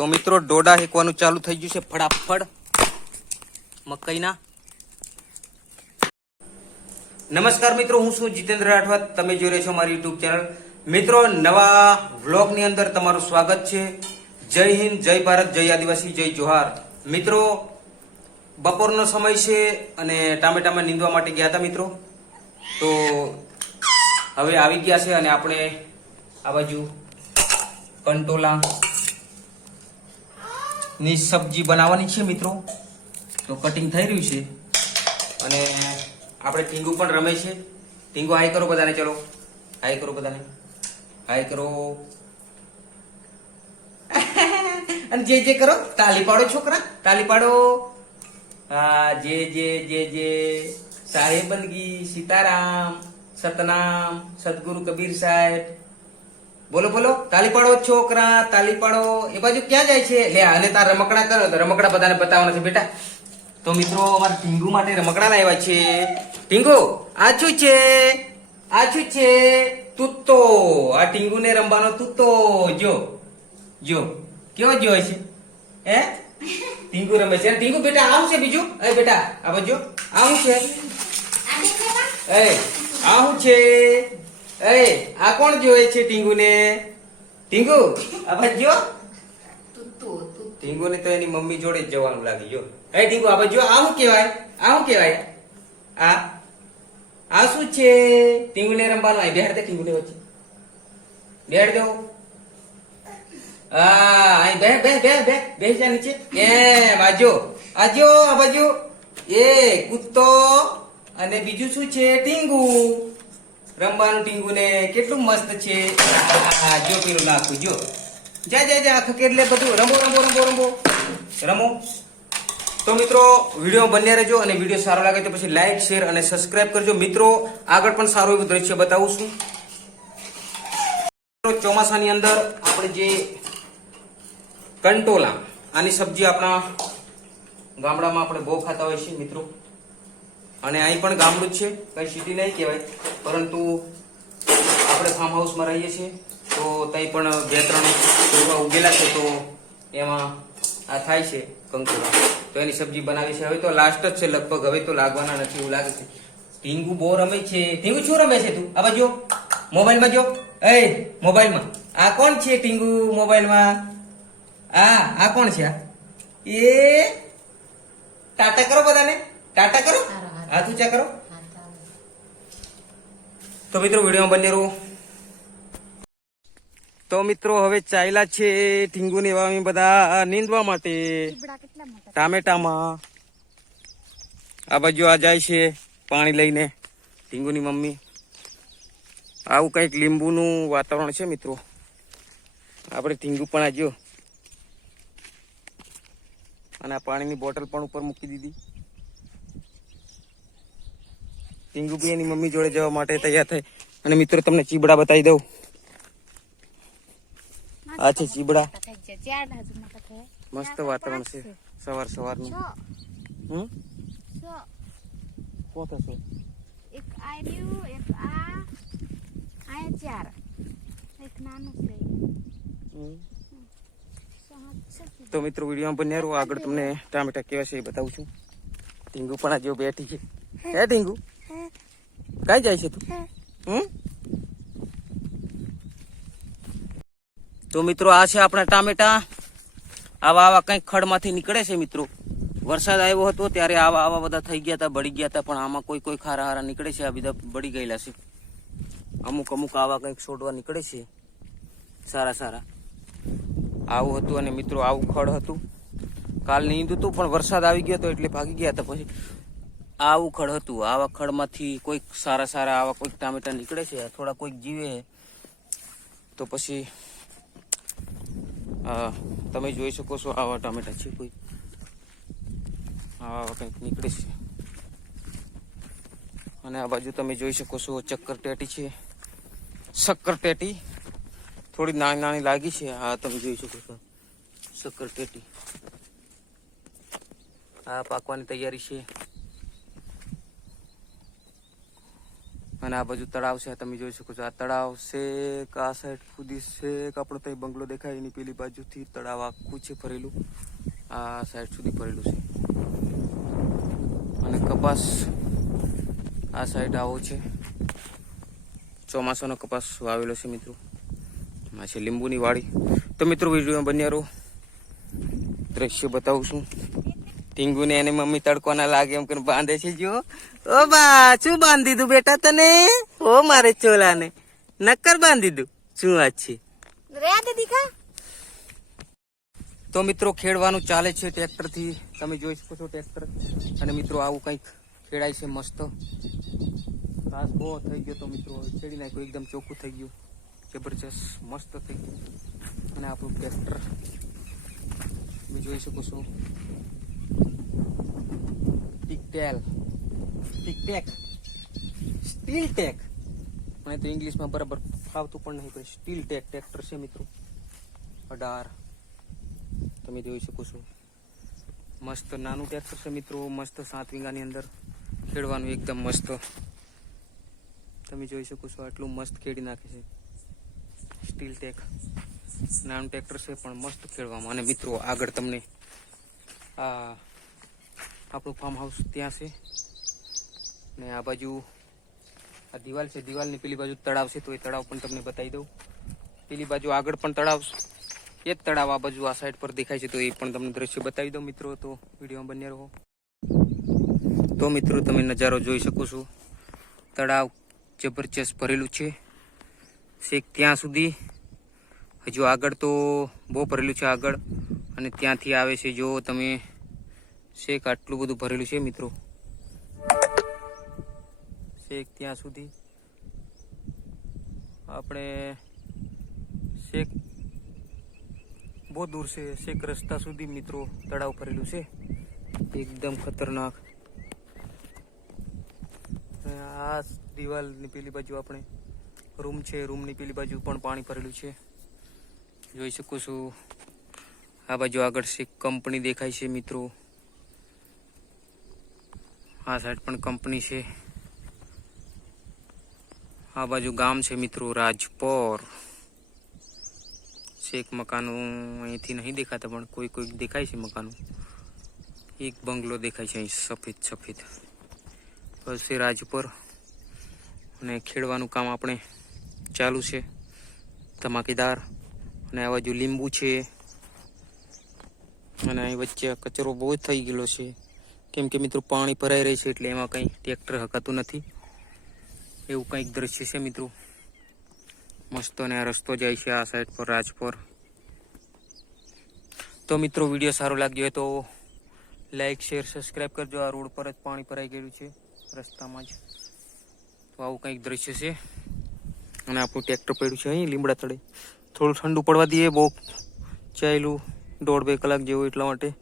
તો મિત્રો, ડોડા હેકવાનું ચાલુ થઈ ગયું છે ફટાફટ. મકાઈના. નમસ્કાર મિત્રો, હું છું જીતેન્દ્ર રાઠવા તમે જોઈ રહ્યા છો મારી યુટ્યુબ ચેનલ. મિત્રો, નવા વ્લોગની અંદર તમારું સ્વાગત છે. જય હિન્દ, જય ભારત, જય આદિવાસી, જય જોહાર. મિત્રો, બપોરનો સમય છે અને ટામેટામાં નીંદવા માટે ગયા હતા મિત્રો. તો હવે આવી ગયા છે અને આપણે આ બાજુ કંટોલા ની સબ્જી બનાવવાની છે મિત્રો. તો કટિંગ થઈ રહ્યું છે. અને આપણે ટીંગુ પણ રમે છે. ટીંગુ હાઈ કરો બધાને, ચલો. હાઈ કરો બધાને. હાઈ કરો. અને જે જે કરો, તાલી પાડો છોકરા. તાલી પાડો. હા, જે જે જે જે. સાહેબંદગી, સીતારામ, સતનામ, સદગુરુ કબીર સાહેબ બોલો બોલો. તાલી પાડો છોકરા તાલી પાડો. એ બાજુ ક્યાં જાય છે? લે અને તાર રમકડા કરો તો રમકડા બધાને બતાવવાના છે બેટા. તો મિત્રો અમારા ટીંગુ માટે રમકડા લાવ્યા છે. ટીંગુ આ શું છે? આ શું છે? તૂતો આ ટીંગુને રમવાનો તૂતો જો જો. કેવો જોય છે હે? ટીંગુ રમે છે. ટીંગુ બેટા આવું છે બીજું? એ બેટા આ બાજુ આવું છે. એ આવું છે. એ, આ કોણ જોવે છે ટીંગુને? ટીંગુ આ બાજુ જો. ટીંગુને તો એની મમ્મી જોડે જવાનું લાગે, જો. એ ટીંગુ આ જો આ શું કહેવાય આ શું કહેવાય. આ આ શું છે? ટીંગુને રમવાનું આવી બેહાડ દે ટીંગુને વચ્ચે. બેહાડ દો હા. અહીં બે બે બે બે બેસી જા નીચે એ બાજુ આજો આ બાજુ એ, કૂદતો. અને બીજું શું છે? ટીંગુ. રમવાનું ટીંગુ ને કેટલું મસ્ત છે. જો પેલું નાખું, જો. જા જા જા ખકેર લે બધું. રમો રમો રમો રમો. રમો. તો મિત્રો, વીડિયો બન્યા રહેજો અને વીડિયો સારો લાગે તો પછી લાઈક, શેર અને સબસ્ક્રાઈબ કરજો. મિત્રો, આગળ પણ સારું એવું દ્રશ્ય બતાવું છું. ચોમાસાની અંદર આપણે જે કંટોલા, આની સબ્જી આપણા ગામડામાં આપણે બહુ ખાતા હોય છે મિત્રો. અને અહીં પણ ગામડું જ છે. કઈ સિટી નહીં કહેવાય. પરંતુ આપણે ફાર્મ હાઉસમાં રહીએ છીએ. તો ત્યાં પણ બે ત્રણ છોડવા ઉગેલા છે તો એમાં આ થાય છે કંકુરા તો એની સબ્જી બનાવી છે. હવે તો લાસ્ટ જ છે લગભગ. હવે તો લાગવાના નથી એવું લાગે છે. ટીંગું બહુ રમે છે. ટીંગુ શું રમે છે તું? આ બાજુ મોબાઈલમાં જો. એ, મોબાઈલમાં. આ કોણ છે ટીંગુ મોબાઈલમાં? આ આ કોણ છે આ? એ, ટાટા કરો બધાને. ટાટા કરો. હાથ ઊંચા કરો. તો મિત્રો વિડીયોમાં બને રહો. તો મિત્રો હવે ચાયલા છે ઠીંગુ ને એવા બધા નીંદવા માટે. ટામેટામાં. આ બાજુ આ જાય છે પાણી લઈને ઢીંગુની મમ્મી. આવું કંઈક લીંબુનું વાતાવરણ છે મિત્રો. આપણે ઠીંગુ પણ આજો અને આ પાણીની બોટલ પણ ઉપર મૂકી દીધી. ટીંગુ બી એની મમ્મી જોડે જવા માટે તૈયાર થઈ. અને મિત્રો તમને ચીબડા બતાવી દઉં. આ છે ચીબડા. મસ્ત વાતાવરણ છે સવાર સવારનું. હમ? કોણ થશે? એક આર્યું એક આ આ ચાર. એક નાનું છે. હમ. સાત. છે તો મિત્રો વીડિયો બન્યા રહો આગળ તમને ટામેટા કેવા છે એ બતાવું છું. ટીંગુ પણ આ જેવો બેઠી છે. હે ટીંગુ? કઈ જાય છે તું? હમ? તો મિત્રો આ છે આપણા ટામેટા. આવા આવા કંઈક ખડમાંથી નીકળે છે મિત્રો. વરસાદ આવ્યો હતો ત્યારે આવા આવા બધા થઈ ગયા હતા બળી ગયા હતા પણ આમાં કોઈ કોઈ ખારા હારા નીકળે છે આ બધા બળી ગયેલા છે. અમુક અમુક આવા કંઈક છોડવા નીકળે છે. સારા સારા. આવું હતું અને મિત્રો આવું ખડ હતું. કાલ નહીં હતું પણ વરસાદ આવી ગયો હતો એટલે ભાગી ગયા હતા પછી. આવું ઉખડ હતું. આવા ખડમાંથી કોઈક સારા સારા આવા કોઈક ટામેટા નીકળે છે, થોડા કોઈક જીવે તો પછી, આ, તમે જોઈ શકો છો આવા ટામેટા છે કોઈ. આવા કંઈક નીકળે છે. અને આ બાજુ તમે જોઈ શકો છો ચક્કર ટેટી છે. શક્કર ટેટી થોડી નાની નાની લાગી છે. આ તમે જોઈ શકો છો. શક્કર ટેટી. આ પાકવાની તૈયારી છે. અને આ બાજુ તળાવ છે તમે જોઈ શકો છો. આ તળાવ છે, આ સાઈડ સુધી છે આપણો ત્યાં બંગલો દેખાય, એની પેલી બાજુથી તળાવ આખું છે ભરેલું. આ સાઈડ સુધી ભરેલું છે. અને કપાસ આ સાઈડ આવો છે. ચોમાસાનો કપાસ વાવેલો છે મિત્રો. આ છે લીંબુની વાડી. તો મિત્રો વીડિયો બન્યા રહો. દ્રશ્ય બતાવું છું. ટીંગુને એને મમ્મી તડકો ના લાગે એમ કરીને બાંધે છે, જો. ઓ બા શું બાંધી દીધું બેટા તને? ઓ મારે ચોલાને. નક્કર બાંધી દીધું શું વાત છે? તો મિત્રો ખેડવાનું ચાલે છે ટ્રેક્ટરથી તમે જોઈ શકો છો ટ્રેક્ટર. અને મિત્રો આવું કંઈક ખેડાય છે મસ્ત. ઘાસ બહુ થઈ ગયો તો મિત્રો ખેડી નાખ્યું. એકદમ ચોખ્ખું થઈ ગયું. જબરજસ્ત મસ્ત થઈ ગયું. અને આપણું ટ્રેક્ટર. તમે જોઈ શકો છો. ટિકટેલ ટિકટેક સ્ટીલ ટેક મને તો ઇંગ્લિશમાં બરાબર ફાવતું પણ નહીં, પણ સ્ટીલ ટેક ટ્રેક્ટર છે મિત્રો. અઢાર. તમે જોઈ શકો છો. મસ્ત નાનું ટ્રેક્ટર છે મિત્રો, મસ્ત સાત વીઘાની અંદર ખેડવાનું એકદમ મસ્ત. તમે જોઈ શકો છો આટલું મસ્ત ખેડી નાખે છે. સ્ટીલ ટેક નાનું ટ્રેક્ટર છે પણ મસ્ત ખેડવામાં. અને મિત્રો આગળ તમને આ આપણું ફાર્મ હાઉસ ત્યાં છે. ને આ બાજુ આ દિવાલ છે, દિવાલની પેલી બાજુ તળાવ છે, તો એ તળાવ પણ તમને બતાવી દઉં. પેલી બાજુ આગળ પણ તળાવ એ જ તળાવ આ બાજુ આ સાઈડ પર દેખાય છે, તો એ પણ તમને દ્રશ્ય બતાવી દઉં મિત્રો. તો વિડીયોમાં બન્યા રહો. તો મિત્રો, તમે નજારો જોઈ શકો છો. તળાવ જબરજસ્ત ભરેલું છે. છેક ત્યાં સુધી હજુ આગળ તો બહુ ભરેલું છે આગળ. અને ત્યાંથી આવે છે, જો તમે શેક આટલું બધું ભરેલું છે મિત્રો. શેક ત્યાં સુધી. આપણે શેક બહુ દૂર છે, શેક રસ્તા સુધી મિત્રો તળાવ ભરેલું છે. એકદમ ખતરનાક. આ દિવાલની પેલી બાજુ આપણે રૂમ છે, રૂમની પેલી બાજુ પણ પાણી ભરેલું છે. જોઈ શકો છો, આ બાજુ આગળ શેક કંપની દેખાય છે મિત્રો. આ સાઈડ પણ કંપની છે. આ બાજુ ગામ છે મિત્રો, રાજપોર. છે એક મકાનો, અહીંથી નહીં દેખાતા, પણ કોઈ કોઈક દેખાય છે મકાનો. એક બંગલો દેખાય છે અહીં સફેદ સફેદ. પછી રાજપોર. અને ખેડવાનું કામ આપણે ચાલુ છે. ધમાકેદાર અને આ બાજુ લીંબુ છે. અને અહીં વચ્ચે કચરો બહુ જ થઈ ગયેલો છે. કેમ કે મિત્રો, પાણી ભરાઈ રહી છે, એટલે એમાં કંઈ ટ્રેક્ટર હકાતું નથી. એવું કંઈક દ્રશ્ય છે મિત્રો. મસ્ત અને રસ્તો જાય છે આ સાઈડ પર, રાજપોર. તો મિત્રો, વીડિયો સારો લાગ્યો હોય તો લાઈક શેર સબસ્ક્રાઈબ કરજો. આ રોડ પર જ પાણી ભરાઈ ગયેલું છે રસ્તામાં જ. તો આવું કંઈક દ્રશ્ય છે. અને આપણું ટ્રેક્ટર પડ્યું છે અહીં, લીમડા તળે. થોડું ઠંડુ પડવા દઈએ, બહુ ચાલ્યું દોઢ બે કલાક જેવું એટલા માટે.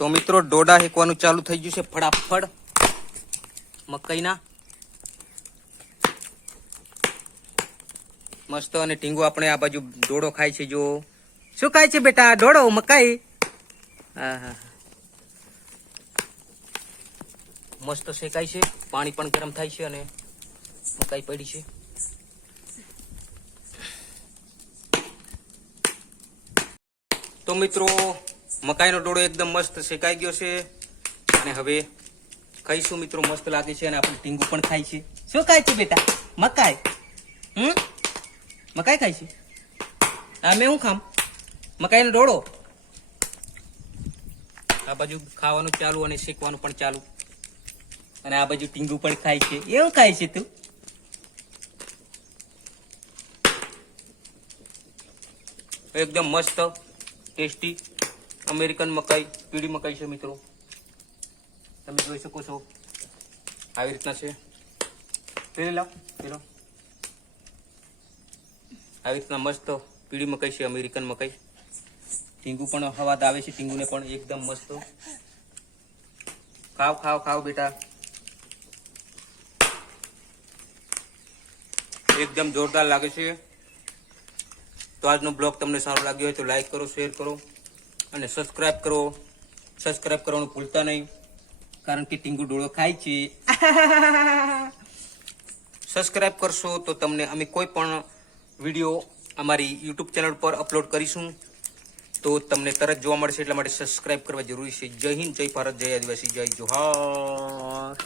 તો મિત્રો, ડોડા હેકવાનું ચાલુ થઈ ગયું છે ફટાફટ. મકાઈના. મસ્ત અને ટીંગો આપણે આ બાજુ ડોડો ખાય છે જો શું ખાય છે બેટા? ડોડો, મકાઈ? હા હા. મસ્ત શેકાય છે. પાણી પણ ગરમ થાય છે અને મકાઈ પડી છે. તો મિત્રો મકાઈનો ડોળો એકદમ મસ્ત શેકાઈ ગયો છે. અને હવે ખાઈશું મિત્રો, મસ્ત લાગે છે અને આપણે ટીંગુ પણ ખાય છે. શું ખાય છે બેટા? મકાઈ. હમ? મકાઈ ખાય છે? આ મેં હું ખામ? મકાઈનો ડોળો. આ બાજુ ખાવાનું ચાલુ અને શેકવાનું પણ ચાલુ. અને આ બાજુ ટીંગુ પણ ખાય છે. એવું ખાય છે તું? એકદમ મસ્ત, ટેસ્ટી. અમેરિકન મકાઈ પીળી મકાઈ છે મિત્રો? તમે જોઈ શકો છો. આવી રીતના છે. પેલી લાવ પેલો આવી રીતના મસ્ત પીળી મકાઈ છે અમેરિકન મકાઈ ટીંગુ પણ હવાદ આવે છે, ટીંગુને પણ એકદમ મસ્ત. ખાવ ખાવ ખાવ બેટા. એકદમ જોરદાર લાગે છે. તો આજનો બ્લોગ તમને સારો લાગ્યો હોય તો લાઈક કરો, શેર કરો. અને સબસ્ક્રાઇબ કરો. સબસ્ક્રાઇબ કરવાનું ભૂલતા નહીં. કારણ કે ટીંગુ ડોળો ખાય છે. સબસ્ક્રાઇબ કરશો તો તમને અમે કોઈ પણ વીડિયો અમારી યુટ્યુબ ચેનલ પર અપલોડ કરીશું. તો તમને તરત જોવા મળશે. એટલા માટે સબસ્ક્રાઇબ કરવા જરૂરી છે. જય હિન્દ જય ભારત જય આદિવાસી જય જોહાર.